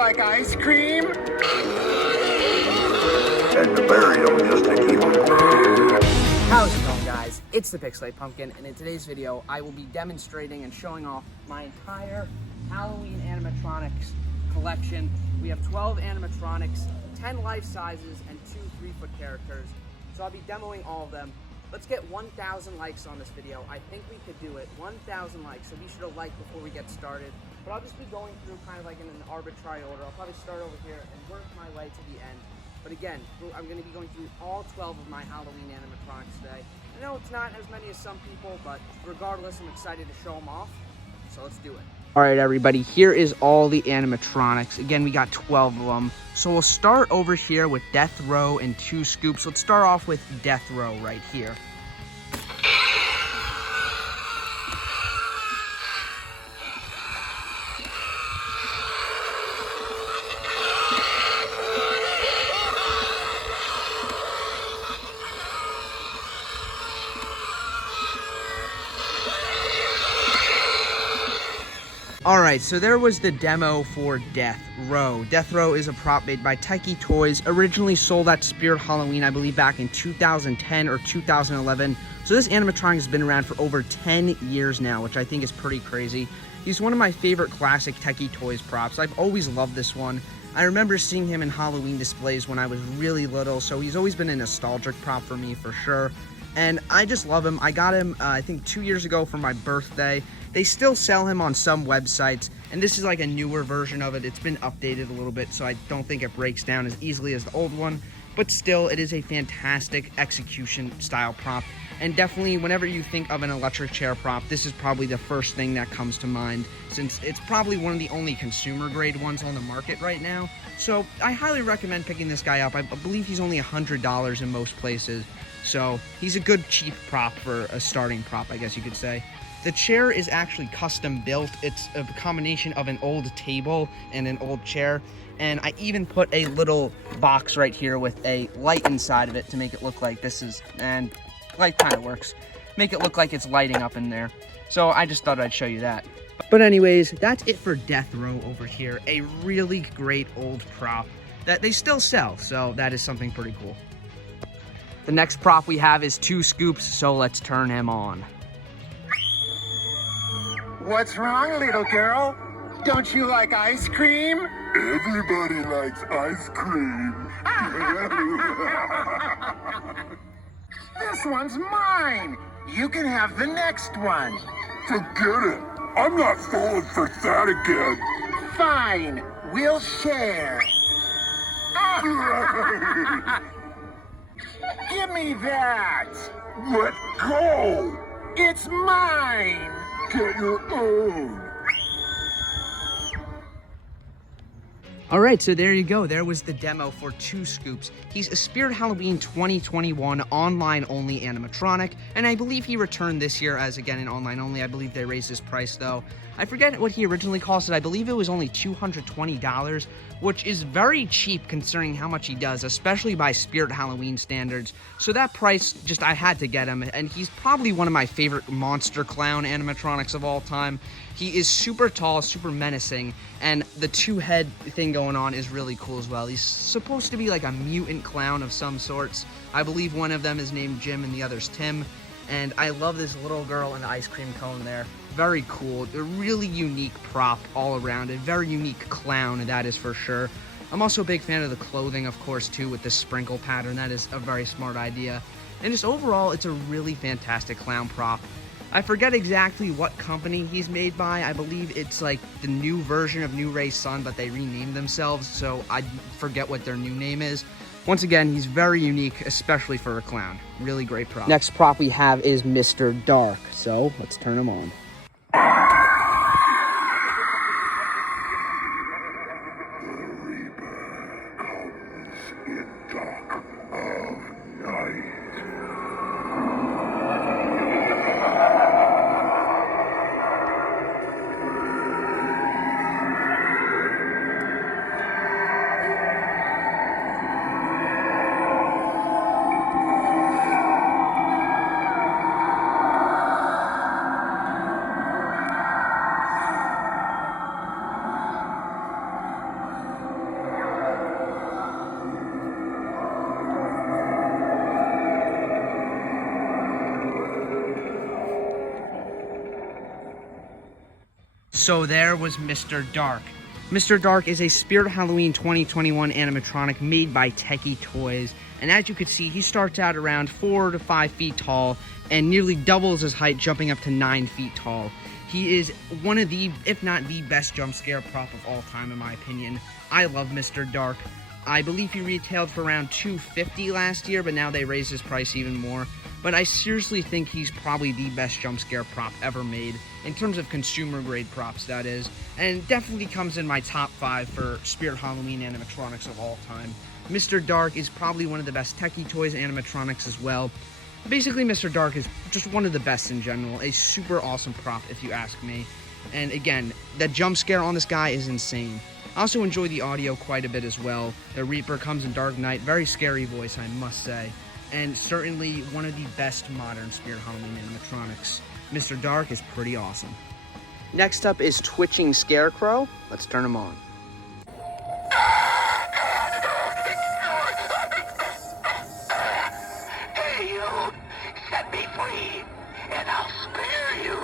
like ice cream? And to bury them just to keep them. How's it going, guys? It's the Pixelate Pumpkin, and in today's video, I will be demonstrating and showing off my entire Halloween animatronics collection. We have 12 animatronics, 10 life sizes, and 2 3-foot characters. So I'll be demoing all of them. Let's get 1,000 likes on this video. I think we could do it. 1,000 likes, so be sure to like before we get started. But I'll just be going through kind of like in an arbitrary order. I'll probably start over here and work my way to the end. But again, I'm going to be going through all 12 of my Halloween animatronics today. I know it's not as many as some people, but regardless, I'm excited to show them off. So let's do it. All right, everybody, here is all the animatronics. Again, we got 12 of them. So we'll start over here with Death Row and 2 Scoops. Let's start off with Death Row right here. Alright, so there was the demo for Death Row. Death Row is a prop made by Taiki Toys, originally sold at Spirit Halloween, I believe back in 2010 or 2011. So this animatronic has been around for over 10 years now, which I think is pretty crazy. He's one of my favorite classic Taiki Toys props. I've always loved this one. I remember seeing him in Halloween displays when I was really little, so he's always been a nostalgic prop for me for sure. And I just love him. I got him, I think 2 years ago for my birthday. They still sell him on some websites, and this is like a newer version of it. It's been updated a little bit, so I don't think it breaks down as easily as the old one. But still, it is a fantastic execution style prop. And definitely, whenever you think of an electric chair prop, this is probably the first thing that comes to mind, since it's probably one of the only consumer grade ones on the market right now. So I highly recommend picking this guy up. I believe he's only $100 in most places. So he's a good cheap prop for a starting prop, I guess you could say. The chair is actually custom built. It's a combination of an old table and an old chair. And I even put a little box right here with a light inside of it to make it look like this is, and light kind of works. Make it look like it's lighting up in there. So I just thought I'd show you that. But anyways, that's it for Death Row over here. A really great old prop that they still sell. So that is something pretty cool. The next prop we have is 2 Scoops, so let's turn him on. What's wrong, little girl? Don't you like ice cream? Everybody likes ice cream. This one's mine. You can have the next one. Forget it. I'm not falling for that again. Fine. We'll share. Give me that. Let go. It's mine. Get your own. Alright, so there you go. There was the demo for 2 Scoops. He's a Spirit Halloween 2021 online-only animatronic, and I believe he returned this year as, again, an online-only. I believe they raised his price, though. I forget what he originally costed. I believe it was only $220, which is very cheap considering how much he does, especially by Spirit Halloween standards. So that price, just I had to get him, and he's probably one of my favorite monster clown animatronics of all time. He is super tall, super menacing, and the 2-head thing going on is really cool as well. He's supposed to be like a mutant clown of some sorts. I believe one of them is named Jim and the other's Tim. And I love this little girl in the ice cream cone there. Very cool. A really unique prop all around. A very unique clown, that is for sure. I'm also a big fan of the clothing, of course, too, with the sprinkle pattern. That is a very smart idea. And just overall, it's a really fantastic clown prop. I forget exactly what company he's made by. I believe it's like the new version of New Ray's Son, but they renamed themselves, so I forget what their new name is. Once again, he's very unique, especially for a clown. Really great prop. Next prop we have is Mr. Dark, so let's turn him on. So there was Mr. Dark. Mr. Dark is a Spirit Halloween 2021 animatronic made by Techie Toys. And as you can see, he starts out around 4 to 5 feet tall and nearly doubles his height, jumping up to 9 feet tall. He is one of the, if not the best jump scare prop of all time, in my opinion. I love Mr. Dark. I believe he retailed for around $250 last year, but now they raised his price even more. But I seriously think he's probably the best jump scare prop ever made, in terms of consumer grade props, that is. And definitely comes in my top 5 for Spirit Halloween animatronics of all time. Mr. Dark is probably one of the best Techie Toys animatronics as well. Basically, Mr. Dark is just one of the best in general. A super awesome prop, if you ask me. And again, the jump scare on this guy is insane. I also enjoy the audio quite a bit as well. The Reaper comes in Dark Knight. Very scary voice, I must say. And certainly one of the best modern Spirit Halloween animatronics. Mr. Dark is pretty awesome. Next up is Twitching Scarecrow. Let's turn him on. Hey, you! Set me free, and I'll spare you!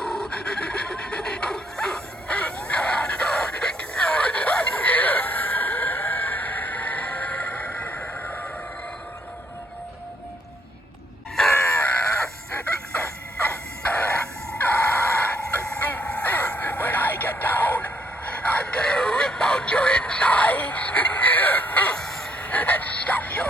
When I get down, I'm gonna rip out your insides and stop you!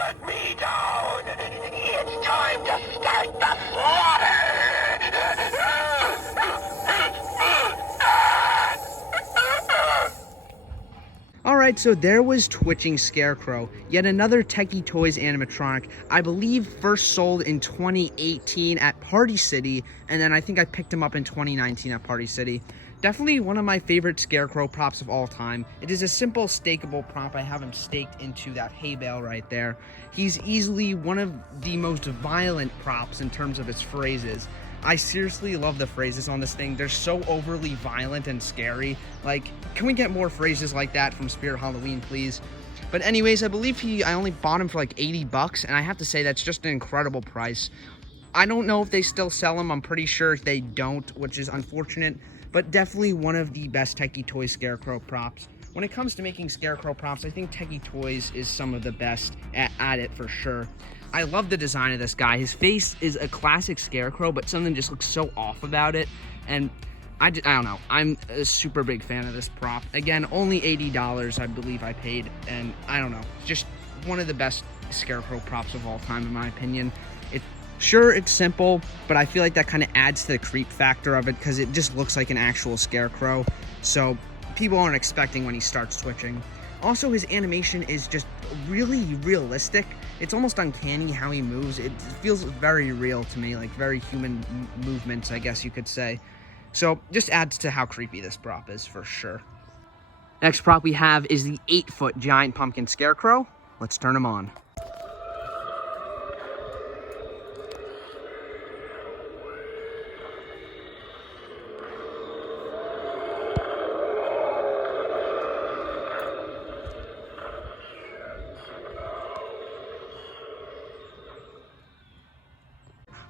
Let me down! It's time to start the slaughter! Alright, so there was Twitching Scarecrow, yet another Techie Toys animatronic. I believe first sold in 2018 at Party City, and then I think I picked him up in 2019 at Party City. Definitely one of my favorite Scarecrow props of all time. It is a simple stakeable prop. I have him staked into that hay bale right there. He's easily one of the most violent props in terms of its phrases. I seriously love the phrases on this thing. They're so overly violent and scary. Like, can we get more phrases like that from Spirit Halloween, please? But anyways, I believe I only bought him for like $80, and I have to say that's just an incredible price. I don't know if they still sell them. I'm pretty sure they don't, which is unfortunate, but definitely one of the best Techie Toys Scarecrow props. When it comes to making Scarecrow props, I think Techie Toys is some of the best at it for sure. I love the design of this guy. His face is a classic Scarecrow, but something just looks so off about it. And I don't know. I'm a super big fan of this prop. Again, only $80 I believe I paid. And I don't know. It's just one of the best Scarecrow props of all time, in my opinion. Sure, it's simple, but I feel like that kind of adds to the creep factor of it because it just looks like an actual Scarecrow. So people aren't expecting when he starts twitching. Also, his animation is just really realistic. It's almost uncanny how he moves. It feels very real to me, like very human movements, I guess you could say. So just adds to how creepy this prop is for sure. Next prop we have is the 8-foot giant pumpkin Scarecrow. Let's turn him on.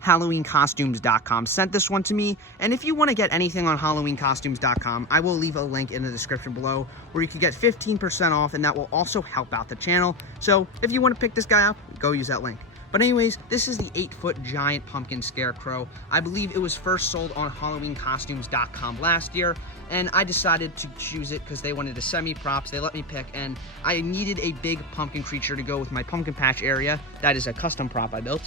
HalloweenCostumes.com sent this one to me, and if you want to get anything on HalloweenCostumes.com, I will leave a link in the description below where you can get 15% off, and that will also help out the channel. So if you want to pick this guy up, go use that link. But anyways, this is the 8-foot giant pumpkin Scarecrow. I believe it was first sold on HalloweenCostumes.com last year, and I decided to choose it because they wanted a semi-props. They let me pick, and I needed a big pumpkin creature to go with my pumpkin patch area. That is a custom prop I built,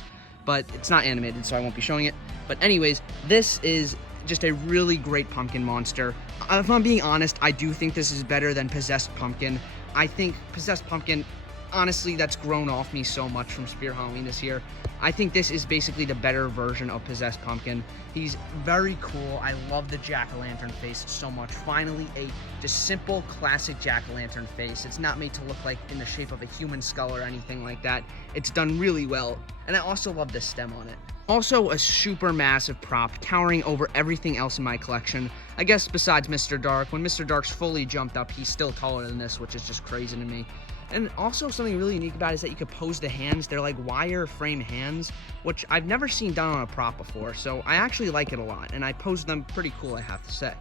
but it's not animated, so I won't be showing it. But anyways, this is just a really great pumpkin monster. If I'm being honest, I do think this is better than Possessed Pumpkin. I think Possessed Pumpkin honestly, that's grown off me so much from Spirit Halloween this year. I think this is basically the better version of Possessed Pumpkin. He's very cool. I love the jack-o'-lantern face so much. Finally, a just simple, classic jack-o'-lantern face. It's not made to look like in the shape of a human skull or anything like that. It's done really well, and I also love the stem on it. Also, a super massive prop, towering over everything else in my collection. I guess besides Mr. Dark. When Mr. Dark's fully jumped up, he's still taller than this, which is just crazy to me. And also something really unique about it is that you could pose the hands. They're like wire frame hands, which I've never seen done on a prop before, so I actually like it a lot, and I posed them pretty cool, I have to say.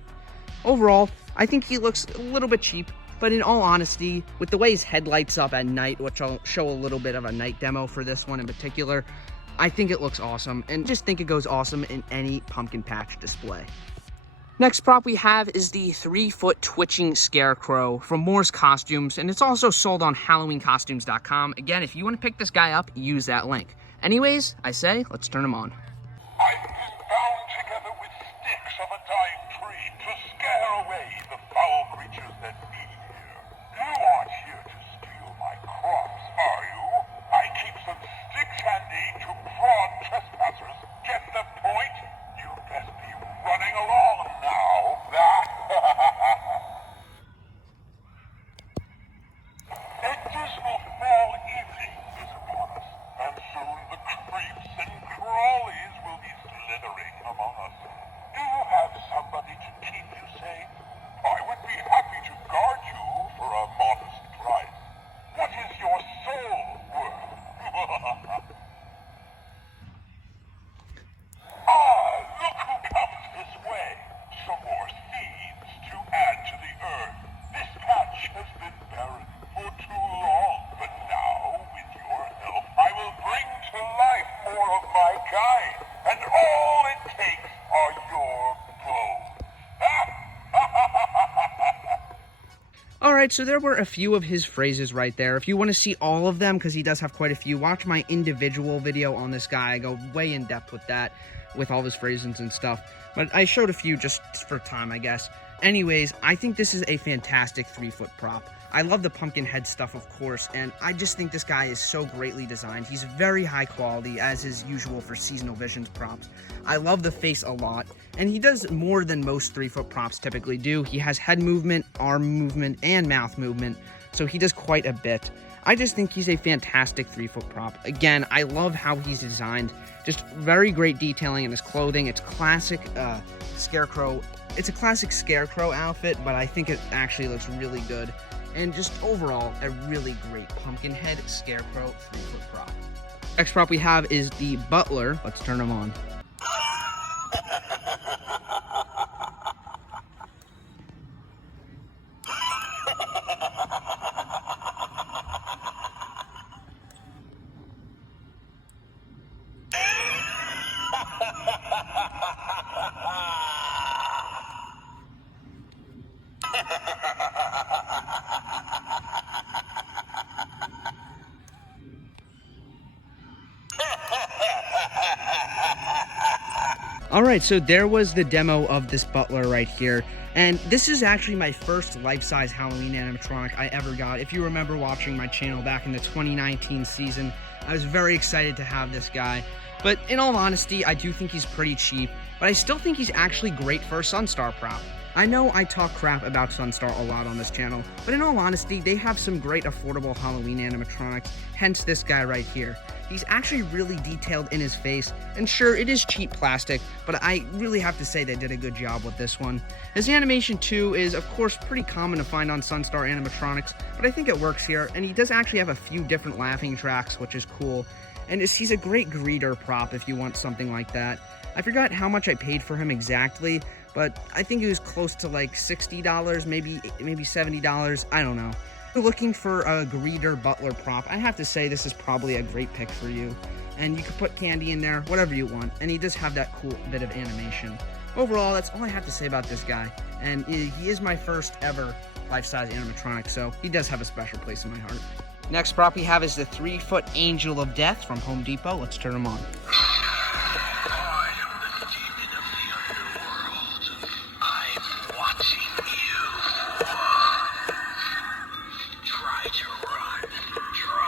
Overall, I think he looks a little bit cheap, but in all honesty, with the way his head lights up at night, which I'll show a little bit of a night demo for this one in particular, I think it looks awesome, and just think it goes awesome in any pumpkin patch display. Next prop we have is the 3-foot twitching scarecrow from Moore's Costumes, and it's also sold on HalloweenCostumes.com. Again, if you want to pick this guy up, use that link. Anyways, I say, let's turn him on. I've been bound together with sticks of a dying tree to scare away the foul creatures that be here. You aren't here to steal my crops, are you? I keep some sticks handy to prod trespassers. Get the point? You best be running along now. A dismal fall evening is upon us, and soon the creeps and crawlies will be slithering among us. Do you have somebody to keep you safe? I would be happy to guard you for a modest price. What is your soul worth? Look who comes this way. Some more seeds to add to the earth. This patch has been barren for too long, but now, with your help, I will bring to life more of my kind, and all it takes are your bones. Alright, so there were a few of his phrases right there. If you want to see all of them, because he does have quite a few, watch my individual video on this guy. I go way in depth with that, with all his phrases and stuff. But I showed a few just for time, I guess. Anyways, I think this is a fantastic 3-foot prop. I love the pumpkin head stuff, of course, and I just think this guy is so greatly designed. He's very high quality, as is usual for Seasonal Visions props. I love the face a lot, and he does more than most 3-foot props typically do. He has head movement, arm movement, and mouth movement, so he does quite a bit. I just think he's a fantastic 3-foot prop. Again, I love how he's designed. Just very great detailing in his clothing. It's classic scarecrow. It's a classic scarecrow outfit, but I think it actually looks really good. And just overall, a really great pumpkin head scarecrow 3-foot prop. Next prop we have is the butler. Let's turn him on. Alright, so there was the demo of this butler right here, and this is actually my first life-size Halloween animatronic I ever got. If you remember watching my channel back in the 2019 season, I was very excited to have this guy. But in all honesty, I do think he's pretty cheap, but I still think he's actually great for a Sunstar prop. I know I talk crap about Sunstar a lot on this channel, but in all honesty, they have some great affordable Halloween animatronics, hence this guy right here. He's actually really detailed in his face, and sure, it is cheap plastic, but I really have to say they did a good job with this one. His animation too is, of course, pretty common to find on Sunstar animatronics, but I think it works here, and he does actually have a few different laughing tracks, which is cool. And he's a great greeter prop if you want something like that. I forgot how much I paid for him exactly, but I think it was close to like $60, maybe $70, I don't know. If you're looking for a greeter butler prop, I have to say this is probably a great pick for you. And you could put candy in there, whatever you want, and he does have that cool bit of animation. Overall, that's all I have to say about this guy, and he is my first ever life-size animatronic, so he does have a special place in my heart. Next prop we have is the 3-foot Angel of Death from Home Depot. Let's turn him on. I am the demon of the underworld. I'm watching you. Try to run. Try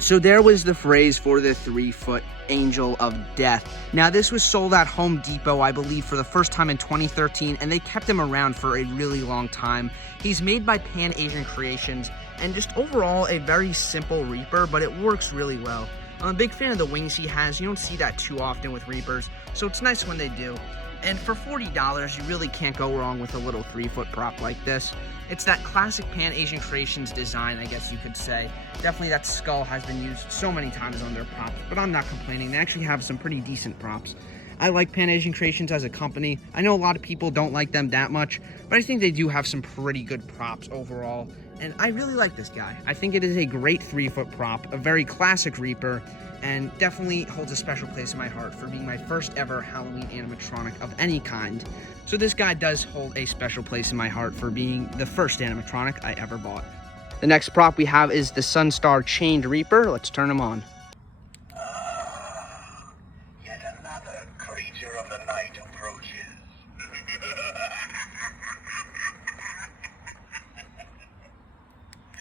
So there was the phrase for the 3-foot Angel of Death. Now this was sold at Home Depot, I believe, for the first time in 2013, and they kept him around for a really long time. He's made by Pan Asian Creations, and just overall a very simple Reaper, but it works really well. I'm a big fan of the wings he has. You don't see that too often with Reapers, so it's nice when they do. And for $40, you really can't go wrong with a little 3-foot prop like this. It's that classic Pan Asian Creations design, I guess you could say. Definitely that skull has been used so many times on their props, but I'm not complaining. They actually have some pretty decent props. I like Pan Asian Creations as a company. I know a lot of people don't like them that much, but I think they do have some pretty good props overall. And I really like this guy. I think it is a great 3-foot prop, a very classic Reaper, and definitely holds a special place in my heart for being my first ever Halloween animatronic of any kind. So this guy does hold a special place in my heart for being the first animatronic I ever bought. The next prop we have is the Sunstar Chained Reaper. Let's turn him on. Yet another creature of the night approaches.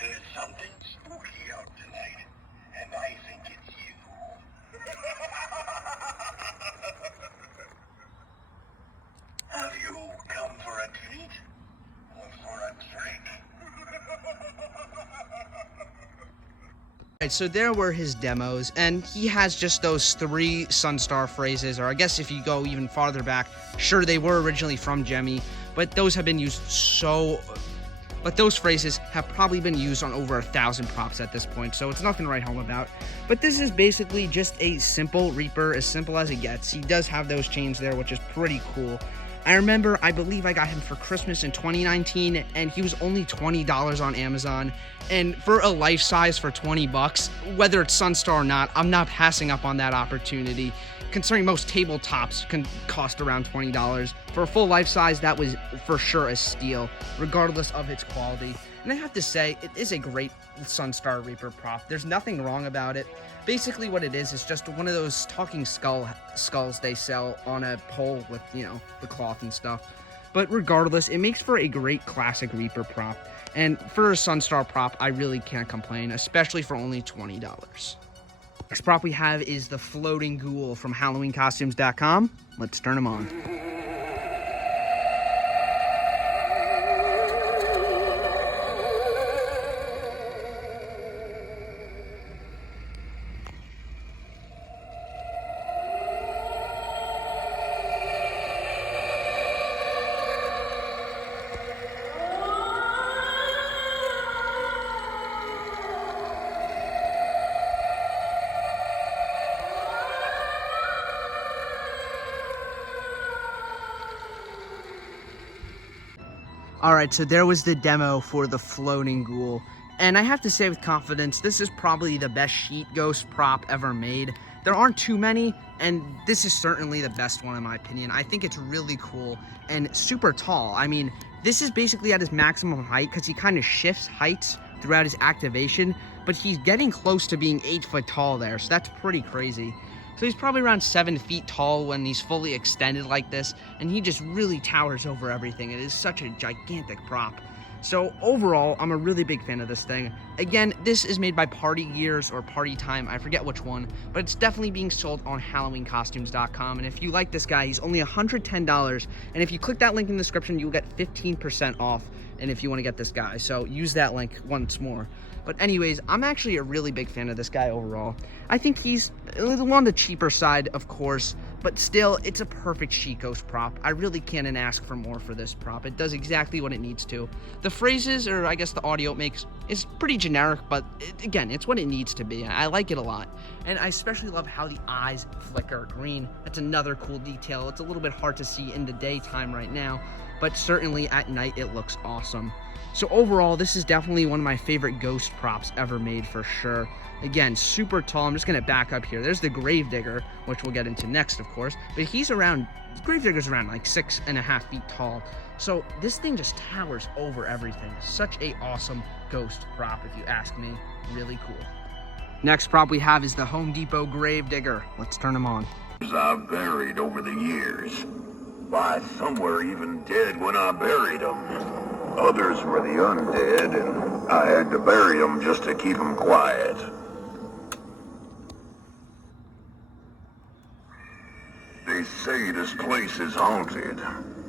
There's something spooky out tonight, and I think it's you. Have you come for a treat or for a trick? Alright, so there were his demos, and he has just those 3 Sunstar phrases, or I guess if you go even farther back, sure, they were originally from Jemmy, but those have been used but those phrases have probably been used on over 1,000 props at this point, so it's nothing to write home about. But this is basically just a simple Reaper, as simple as it gets. He does have those chains there, which is pretty cool. I remember, I believe I got him for Christmas in 2019, and he was only $20 on Amazon. And for a life size for 20 bucks, whether it's Sunstar or not, I'm not passing up on that opportunity. Considering most tabletops can cost around $20. For a full life size, that was for sure a steal, regardless of its quality. And I have to say, it is a great Sunstar Reaper prop. There's nothing wrong about it. Basically what it is just one of those talking skulls they sell on a pole with, you know, the cloth and stuff. But regardless, it makes for a great classic Reaper prop. And for a Sunstar prop, I really can't complain, especially for only $20. Next prop we have is the Floating Ghoul from HalloweenCostumes.com. Let's turn him on. Alright, so there was the demo for the Floating Ghoul. And I have to say with confidence, this is probably the best sheet ghost prop ever made. There aren't too many, and this is certainly the best one in my opinion. I think it's really cool and super tall. I mean, this is basically at his maximum height because he kind of shifts heights throughout his activation, but he's getting close to being 8 foot tall there, so that's pretty crazy. So he's probably around 7 feet tall when he's fully extended like this, and he just really towers over everything. It is such a gigantic prop. So overall, I'm a really big fan of this thing. Again, this is made by Party Gears or Party Time, I forget which one, but it's definitely being sold on HalloweenCostumes.com. And if you like this guy, he's only $110. And if you click that link in the description, you'll get 15% off. And if you want to get this guy, so use that link once more. But anyways, I'm actually a really big fan of this guy overall. I think he's a little on the cheaper side, of course, but still, it's a perfect sheet ghost prop. I really can't ask for more for this prop. It does exactly what it needs to. The phrases, or I guess the audio it makes, is pretty generic, but again, it's what it needs to be. I like it a lot. And I especially love how the eyes flicker green. That's another cool detail. It's a little bit hard to see in the daytime right now, but certainly at night it looks awesome. So overall, this is definitely one of my favorite ghost props ever made for sure. Again, super tall. I'm just going to back up here. There's the Gravedigger, which we'll get into next, of course. But Gravedigger's around like 6.5 feet tall. So this thing just towers over everything. Such a awesome ghost prop, if you ask me. Really cool. Next prop we have is the Home Depot Gravedigger. Let's turn him on. I've buried over the years. Why, some were even dead when I buried them. Others were the undead, and I had to bury them just to keep them quiet. They say this place is haunted.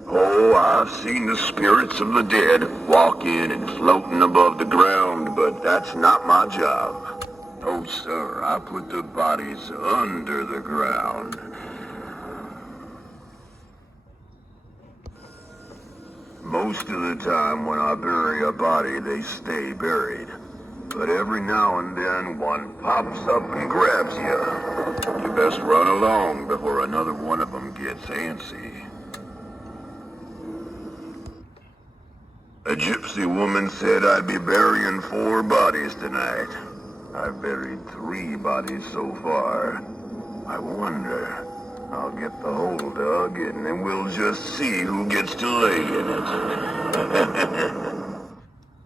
Oh, I've seen the spirits of the dead walking and floating above the ground, but that's not my job. No, sir, I put the bodies under the ground. Most of the time when I bury a body, they stay buried. But every now and then, one pops up and grabs you. You best run along before another one of them gets antsy. A gypsy woman said I'd be burying 4 bodies tonight. I've buried 3 bodies so far. I wonder. I'll get the hole dug, and then we'll just see who gets to lay in it.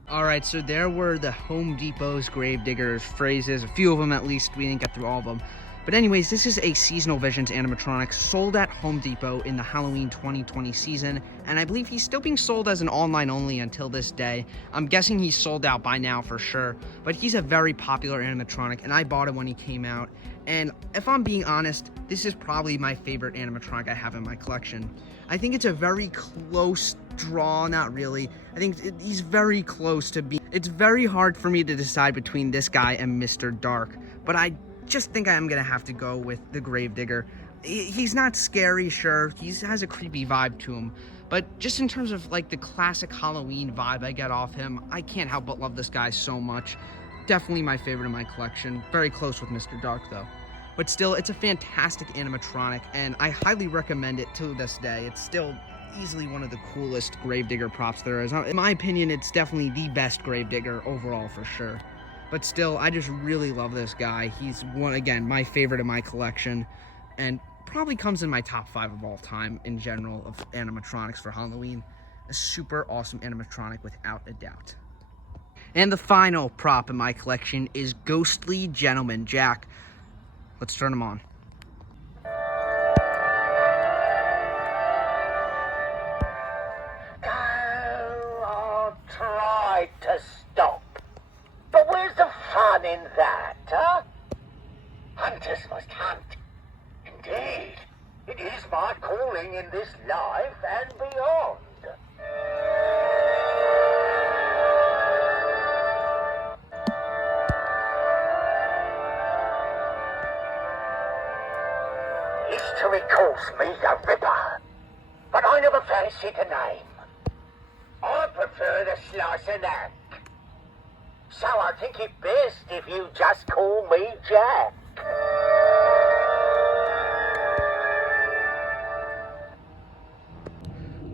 All right, so there were the Home Depot's Gravediggers phrases, a few of them at least. We didn't get through all of them. But anyways, this is a Seasonal Visions animatronic sold at Home Depot in the Halloween 2020 season, and I believe he's still being sold as an online only until this day. I'm guessing he's sold out by now for sure, but he's a very popular animatronic, and I bought it when he came out. And if I'm being honest, this is probably my favorite animatronic I have in my collection. I think it's a very close draw, not really. I think he's very close to being... It's very hard for me to decide between this guy and Mr. Dark, but I just think I'm gonna have to go with the Gravedigger. He's not scary, sure. He has a creepy vibe to him, but just in terms of like the classic Halloween vibe I get off him, I can't help but love this guy so much. Definitely my favorite in my collection. Very close with Mr. Dark though. But still, it's a fantastic animatronic, and I highly recommend it to this day. It's still easily one of the coolest Gravedigger props there is. In my opinion, it's definitely the best Gravedigger overall for sure. But still, I just really love this guy. He's one, again, my favorite in my collection, and probably comes in my top 5 of all time in general of animatronics for Halloween. A super awesome animatronic without a doubt. And the final prop in my collection is Ghostly Gentleman Jack. Let's turn him on. I'll try to stop. But where's the fun in that, huh? Hunters must hunt. Indeed, it is my calling in this life and beyond. History calls me the Ripper, but I never fancied a name. I prefer the slice of neck. So I think it best if you just call me Jack.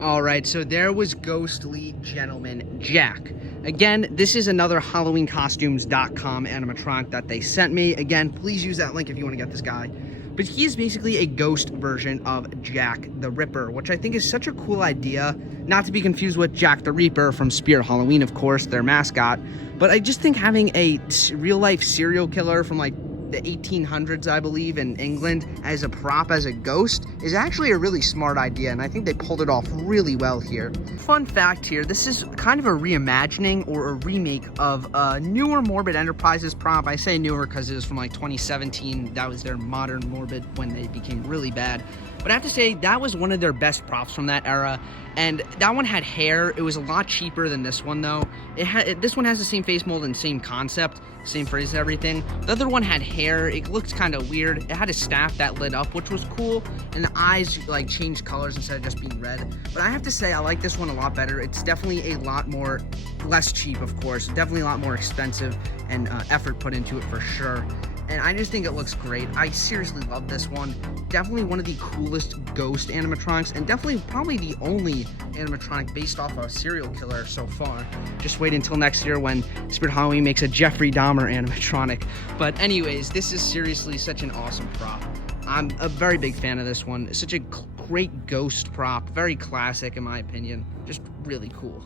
All right, so there was Ghostly Gentleman Jack. Again, this is another HalloweenCostumes.com animatronic that they sent me. Again, please use that link if you want to get this guy. But he is basically a ghost version of Jack the Ripper, which I think is such a cool idea. Not to be confused with Jack the Reaper from Spirit Halloween, of course, their mascot. But I just think having a real-life serial killer from, like, the 1800s, I believe, in England as a prop, as a ghost, is actually a really smart idea, and I think they pulled it off really well here. Fun fact here, this is kind of a reimagining or a remake of a newer Morbid Enterprises prop. I say newer because it was from like 2017. That was their modern Morbid when they became really bad. But I have to say, that was one of their best props from that era. And that one had hair. It was a lot cheaper than this one, though. This one has the same face mold and same concept, same phrase and everything. The other one had hair. It looked kind of weird. It had a staff that lit up, which was cool. And the eyes, like, changed colors instead of just being red. But I have to say, I like this one a lot better. It's definitely a lot more, less cheap, of course. Definitely a lot more expensive and effort put into it for sure. And I just think it looks great. I seriously love this one. Definitely one of the coolest ghost animatronics, and definitely probably the only animatronic based off a serial killer so far. Just wait until next year when Spirit Halloween makes a Jeffrey Dahmer animatronic. But anyways, this is seriously such an awesome prop. I'm a very big fan of this one. It's such a great ghost prop. Very classic in my opinion. Just really cool.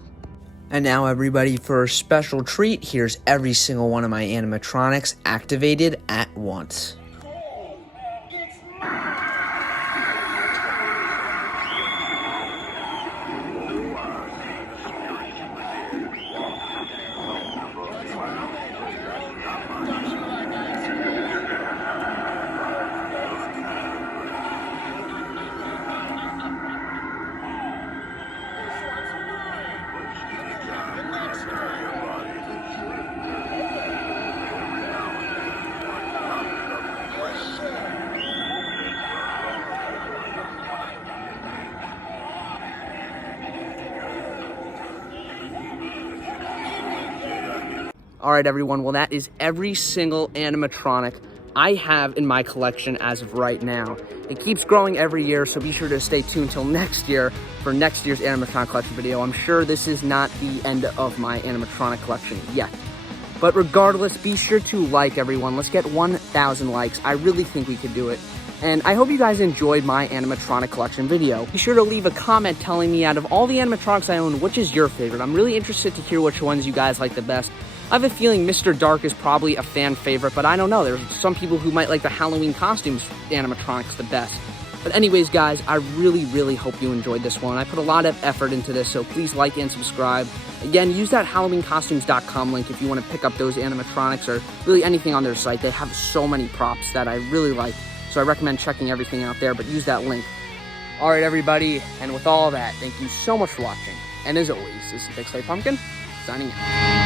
And now everybody, for a special treat, here's every single one of my animatronics activated at once. right, everyone. Well, that is every single animatronic I have in my collection as of right now. It keeps growing every year, so be sure to stay tuned till next year for next year's animatronic collection video. I'm sure this is not the end of my animatronic collection yet. But regardless, be sure to like, everyone. Let's get 1,000 likes. I really think we could do it. And I hope you guys enjoyed my animatronic collection video. Be sure to leave a comment telling me, out of all the animatronics I own, which is your favorite. I'm really interested to hear which ones you guys like the best. I have a feeling Mr. Dark is probably a fan favorite, but I don't know. There's some people who might like the Halloween costumes animatronics the best. But anyways, guys, I really, really hope you enjoyed this one. I put a lot of effort into this, so please like and subscribe. Again, use that HalloweenCostumes.com link if you want to pick up those animatronics or really anything on their site. They have so many props that I really like, so I recommend checking everything out there, but use that link. All right, everybody, and with all that, thank you so much for watching. And as always, this is Big Slay Pumpkin, signing out.